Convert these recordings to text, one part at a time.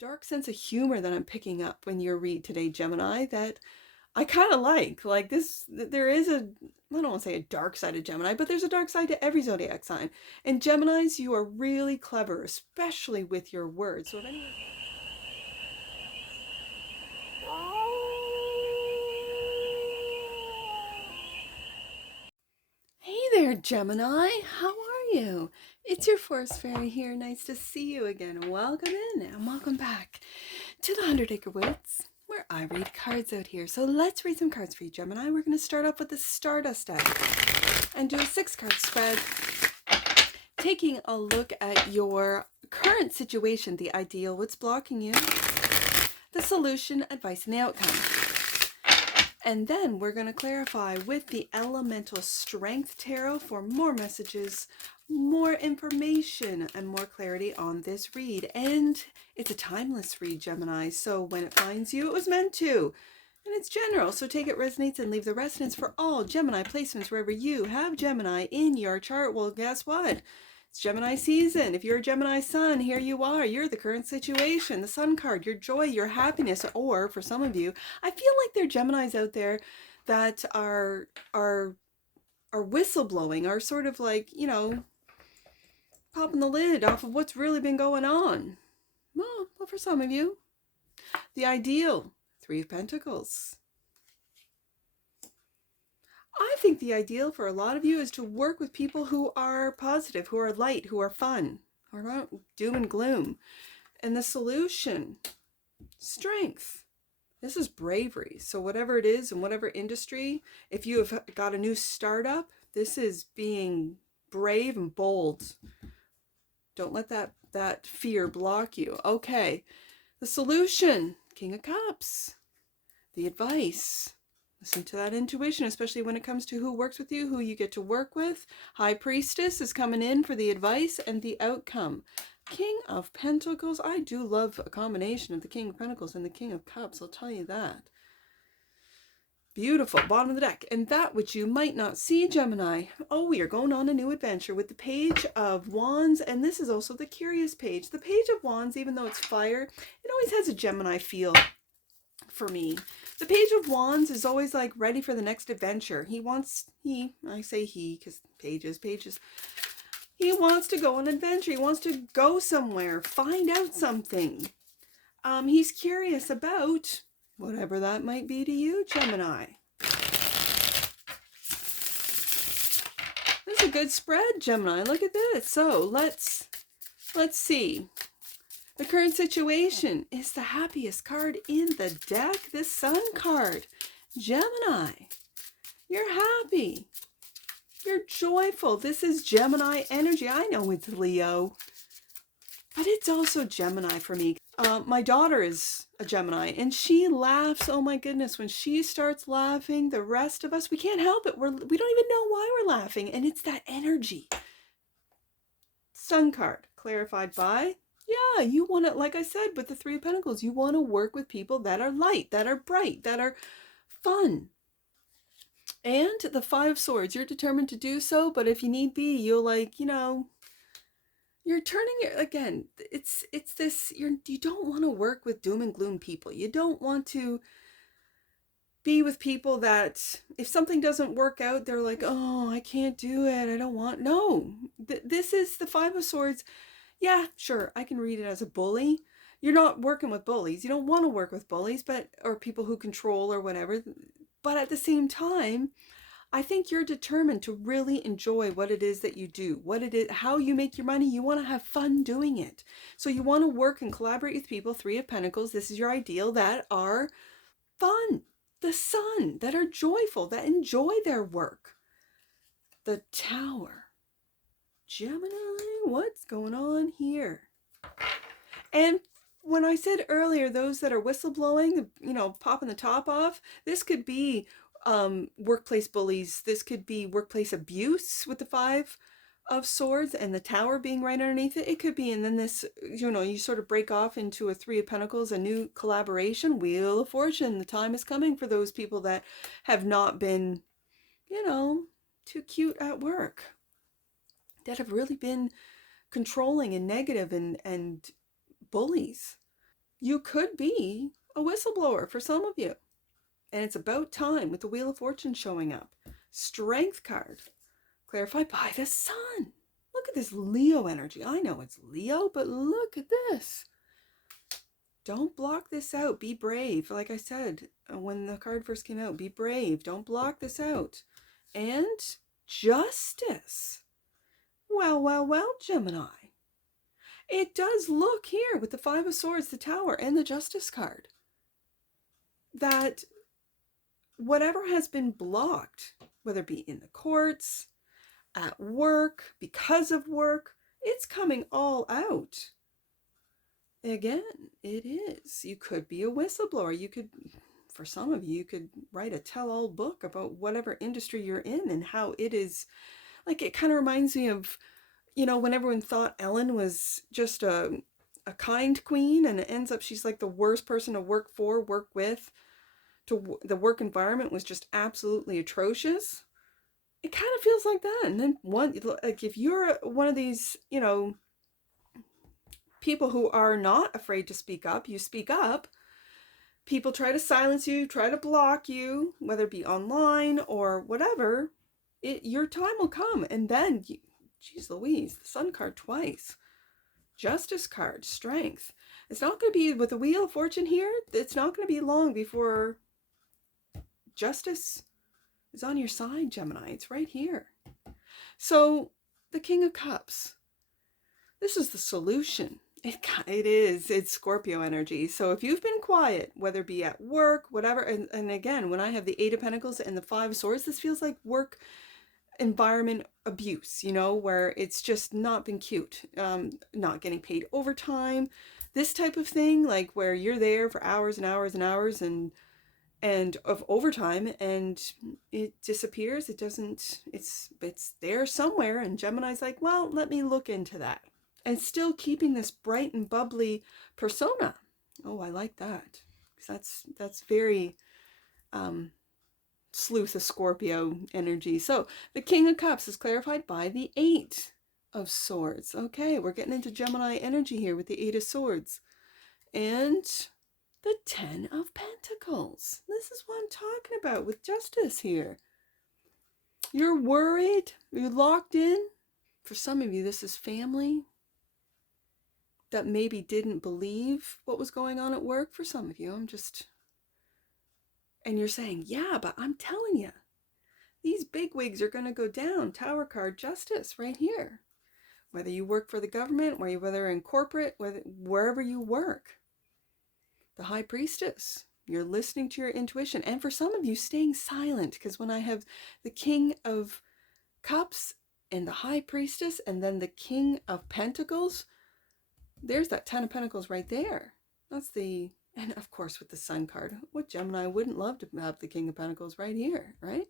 dark sense of humor that I'm picking up when you read today, Gemini, that I kind of like. Like this, there is a, I don't want to say a dark side of Gemini, but there's a dark side to every zodiac sign. And Geminis, you are really clever, especially with your words. So if anyone... Hey there, Gemini. How are you? It's your Forest Fairy here. Nice to see you again. Welcome in and welcome back to the 100 Acre Woods, where I read cards out here. So let's read some cards for you, Gemini. We're going to start off with the Stardust deck and do a 6-card spread, taking a look at your current situation, the ideal, what's blocking you, the solution, advice, and the outcome. And then we're going to clarify with the Elemental Strength Tarot for more messages, more information, and more clarity on this read. And it's a timeless read, Gemini. So when it finds you, it was meant to. And it's general, so take it resonates and leave the resonance for all Gemini placements wherever you have Gemini in your chart. Well, guess what? It's Gemini season. If you're a Gemini sun, here you are. You're the current situation, the sun card, your joy, your happiness, or for some of you, I feel like there are Geminis out there that are whistleblowing, are sort of like, you know, popping the lid off of what's really been going on. Well, for some of you, the ideal, 3 of Pentacles. I think the ideal for a lot of you is to work with people who are positive, who are light, who are fun, who are not doom and gloom. And the solution, strength. This is bravery. So whatever it is in whatever industry, if you have got a new startup, this is being brave and bold. Don't let that fear block you. Okay. The solution, King of Cups. The advice. Listen to that intuition, especially when it comes to who works with you, who you get to work with. High Priestess is coming in for the advice and the outcome. King of Pentacles. I do love a combination of the King of Pentacles and the King of Cups, I'll tell you that. Beautiful. Bottom of the deck. And that which you might not see, Gemini. Oh, we are going on a new adventure with the Page of Wands. And this is also the Curious page. The Page of Wands, even though it's fire, it always has a Gemini feel for me. The Page of Wands is always like ready for the next adventure. I say he because pages. He wants to go on an adventure. He wants to go somewhere, find out something. He's curious about whatever that might be to you, Gemini. This is a good spread, Gemini. Look at this. So let's see. The current situation is the happiest card in the deck, the Sun card. Gemini, you're happy. You're joyful. This is Gemini energy. I know it's Leo, but it's also Gemini for me. My daughter is a Gemini, and she laughs. Oh my goodness, when she starts laughing, the rest of us, we can't help it. We don't even know why we're laughing, and it's that energy. Sun card, clarified by... Yeah, you want to, like I said, with the 3 of Pentacles, you want to work with people that are light, that are bright, that are fun. And the 5 of Swords, you're determined to do so, but if you need be, you'll like, you know, you're turning it, again, it's this, you don't want to work with doom and gloom people. You don't want to be with people that if something doesn't work out, they're like, oh, I can't do it. I don't want, no, this is the 5 of Swords. Yeah, sure, I can read it as a bully. You're not working with bullies. You don't want to work with bullies, or people who control or whatever. But at the same time, I think you're determined to really enjoy what it is that you do, what it is, how you make your money. You want to have fun doing it. So you want to work and collaborate with people, 3 of Pentacles. This is your ideal, that are fun, the Sun, that are joyful, that enjoy their work. The Tower. Gemini, what's going on here? And when I said earlier, those that are whistleblowing, you know, popping the top off, this could be workplace bullies. This could be workplace abuse with the 5 of Swords and the Tower being right underneath it. It could be, and then this, you know, you sort of break off into a 3 of Pentacles, a new collaboration, Wheel of Fortune. The time is coming for those people that have not been, you know, too cute at work, that have really been controlling and negative and bullies. you could be a whistleblower for some of you. And it's about time with the Wheel of Fortune showing up. Strength card, clarified by the Sun. Look at this Leo energy. I know it's Leo, but look at this. Don't block this out. Be brave. Like I said, when the card first came out, be brave. Don't block this out. And justice. Well, Gemini. It does look here with the Five of Swords, the Tower, and the Justice card, that whatever has been blocked, whether it be in the courts, at work, because of work, it's coming all out. Again, it is. You could be a whistleblower. You could, for some of you could write a tell-all book about whatever industry you're in and how it is. Like, it kind of reminds me of, when everyone thought Ellen was just a kind queen, and it ends up she's like the worst person to work for, work with. The work environment was just absolutely atrocious. It kind of feels like that. And then if you're one of these, people who are not afraid to speak up, you speak up. People try to silence you, try to block you, whether it be online or whatever. Your time will come, and then, geez Louise, the Sun card twice. Justice card, strength. It's not going to be, with the Wheel of Fortune here, it's not going to be long before justice is on your side, Gemini. It's right here. So, the King of Cups. This is the solution. It is. It's Scorpio energy. So if you've been quiet, whether it be at work, whatever, and again, when I have the Eight of Pentacles and the Five of Swords, this feels like work environment abuse, where it's just not been cute. Not getting paid overtime, this type of thing, like where you're there for hours and hours and hours and of overtime, and it disappears. It doesn't, it's there somewhere, and Gemini's like, well, let me look into that. And still keeping this bright and bubbly persona. Oh, I like that. That's very sleuth of Scorpio energy. So the King of Cups is clarified by the Eight of Swords. Okay, we're getting into Gemini energy here with the Eight of Swords. And the Ten of Pentacles. This is what I'm talking about with justice here. You're worried. You're locked in. For some of you, this is family that maybe didn't believe what was going on at work. For some of you, and you're saying, yeah, but I'm telling you, these bigwigs are going to go down. Tower card, justice, right here. Whether you work for the government, whether in corporate, wherever you work. The High Priestess, you're listening to your intuition. And for some of you, staying silent, because when I have the King of Cups and the High Priestess and then the King of Pentacles, there's that Ten of Pentacles right there. And of course with the Sun card, what Gemini wouldn't love to have the King of Pentacles right here, right?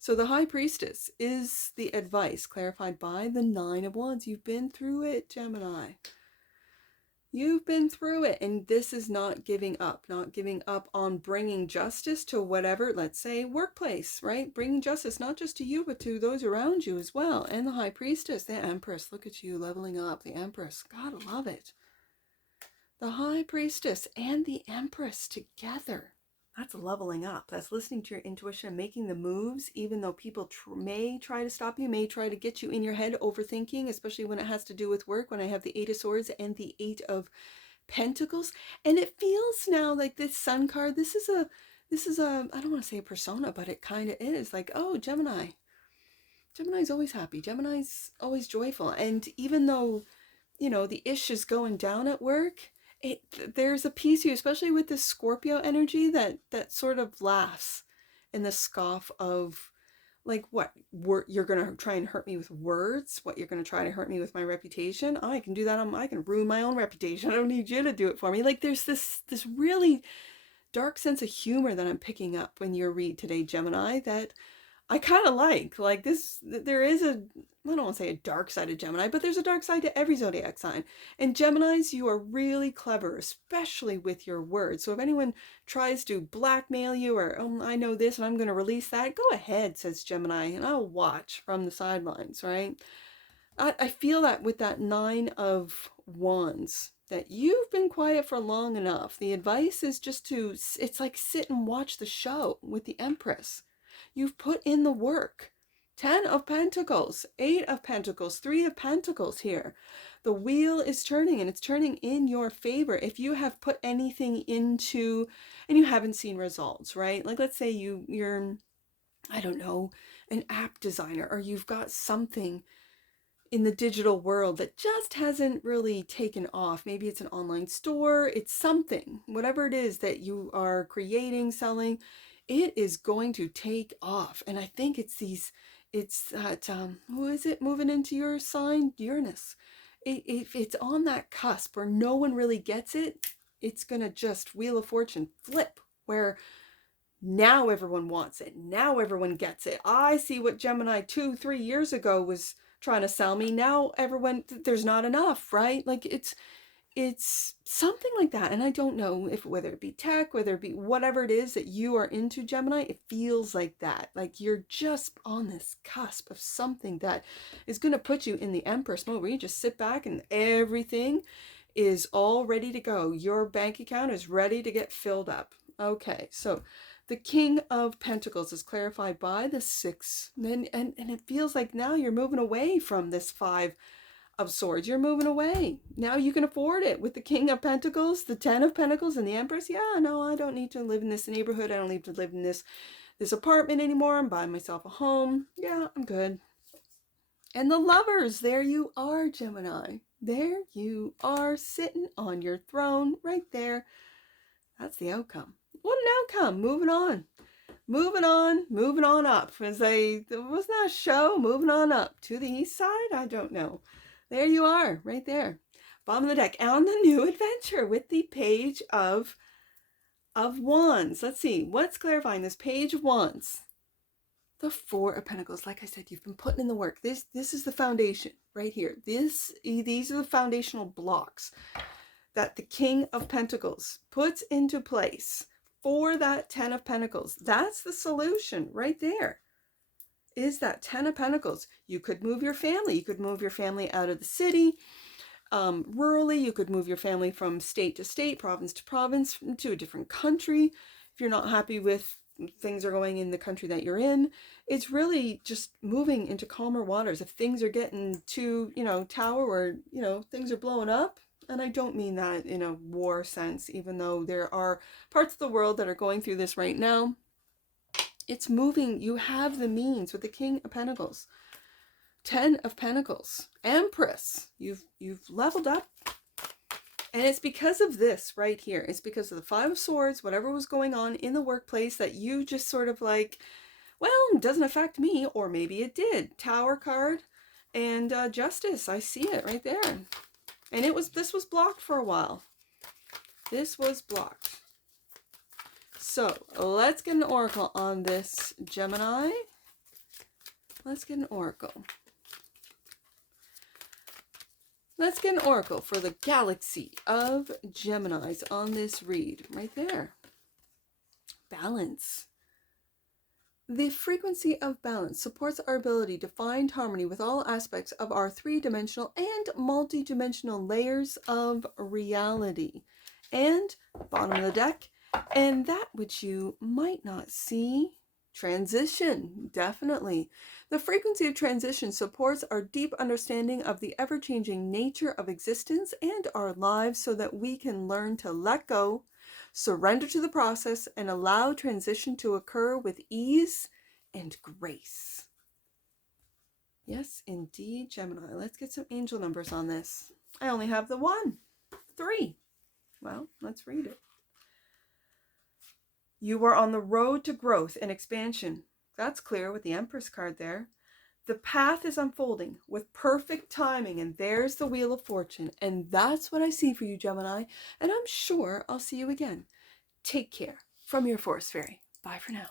So the High Priestess is the advice clarified by the Nine of Wands. You've been through it, Gemini. You've been through it, and this is not giving up on bringing justice to whatever, let's say, workplace, right? Bringing justice not just to you, but to those around you as well. And the High Priestess, the Empress, look at you leveling up, the Empress. God, I love it. The High Priestess and the Empress together. That's leveling up. That's listening to your intuition and making the moves, even though people may try to stop you, may try to get you in your head overthinking, especially when it has to do with work, when I have the Eight of Swords and the Eight of Pentacles. And it feels now like this Sun card, this is a, I don't want to say a persona, but it kind of is. Like, oh, Gemini's always happy. Gemini's always joyful. And even though, the ish is going down at work, there's a piece of you, especially with this Scorpio energy, that sort of laughs in the scoff of, like, what, you're going to try and hurt me with words? What, you're going to try to hurt me with my reputation? I can do that. I can ruin my own reputation. I don't need you to do it for me. Like, there's this really dark sense of humor that I'm picking up when you read today, Gemini, that I kind of like this. There is I don't want to say a dark side of Gemini, but there's a dark side to every zodiac sign. And Geminis, you are really clever, especially with your words. So if anyone tries to blackmail you or, oh, I know this and I'm going to release that, go ahead, says Gemini, and I'll watch from the sidelines, right? I feel that with that Nine of Wands, that you've been quiet for long enough. The advice is just to, it's like sit and watch the show with the Empress. You've put in the work. 10 of Pentacles, 8 of Pentacles, 3 of Pentacles here. The wheel is turning, and it's turning in your favor. If you have put anything into, and you haven't seen results, right? Like let's say you're, I don't know, an app designer, or you've got something in the digital world that just hasn't really taken off. Maybe it's an online store, it's something, whatever it is that you are creating, selling, it is going to take off. And I think it's that, who is it moving into your sign? Uranus. If it's on that cusp where no one really gets it, it's going to just Wheel of Fortune flip, where now everyone wants it. Now everyone gets it. I see what Gemini 2-3 years ago was trying to sell me. Now everyone, there's not enough, right? Like it's something like that. And I don't know if, whether it be tech, whether it be whatever it is that you are into, Gemini, it feels like that. Like you're just on this cusp of something that is going to put you in the Empress mode, where you just sit back and everything is all ready to go. Your bank account is ready to get filled up. Okay, so the King of Pentacles is clarified by the 6. And it feels like now you're moving away from this 5 of Swords. You're moving away. Now you can afford it with the King of Pentacles, the 10 of Pentacles, and the Empress. Yeah, no, I don't need to live in this neighborhood. I don't need to live in this apartment anymore. I'm buying myself a home. Yeah, I'm good. And the Lovers, there you are, Gemini. There you are, sitting on your throne right there. That's the outcome. What an outcome. Moving on. Moving on up. Wasn't that a show? Moving on up to the east side? I don't know. There you are, right there. Bottom of the deck. On the new adventure with the Page of Wands. Let's see. What's clarifying this Page of Wands? The 4 of Pentacles. Like I said, you've been putting in the work. This is the foundation right here. These are the foundational blocks that the King of Pentacles puts into place for that 10 of Pentacles. That's the solution right there, is that 10 of Pentacles. You could move your family. You could move your family out of the city, rurally. You could move your family from state to state, province to province, to a different country. If you're not happy with things are going in the country that you're in, it's really just moving into calmer waters. If things are getting too, tower, or, things are blowing up, and I don't mean that in a war sense, even though there are parts of the world that are going through this right now. It's moving. You have the means with the King of Pentacles. 10 of Pentacles. Empress. You've leveled up. And it's because of this right here. It's because of the 5 of Swords, whatever was going on in the workplace, that you just sort of like, well, it doesn't affect me. Or maybe it did. Tower card and Justice. I see it right there. And this was blocked for a while. This was blocked. So let's get an oracle on this, Gemini. Let's get an oracle. Let's get an oracle for the galaxy of Geminis on this read. Right there. Balance. The frequency of balance supports our ability to find harmony with all aspects of our 3-dimensional and multi-dimensional layers of reality. And bottom of the deck, and that which you might not see, transition. Definitely. The frequency of transition supports our deep understanding of the ever-changing nature of existence and our lives, so that we can learn to let go, surrender to the process, and allow transition to occur with ease and grace. Yes, indeed, Gemini. Let's get some angel numbers on this. I only have the 1, 3. Well, let's read it. You are on the road to growth and expansion. That's clear with the Empress card there. The path is unfolding with perfect timing, and there's the Wheel of Fortune. And that's what I see for you, Gemini. And I'm sure I'll see you again. Take care. From your Forest Fairy. Bye for now.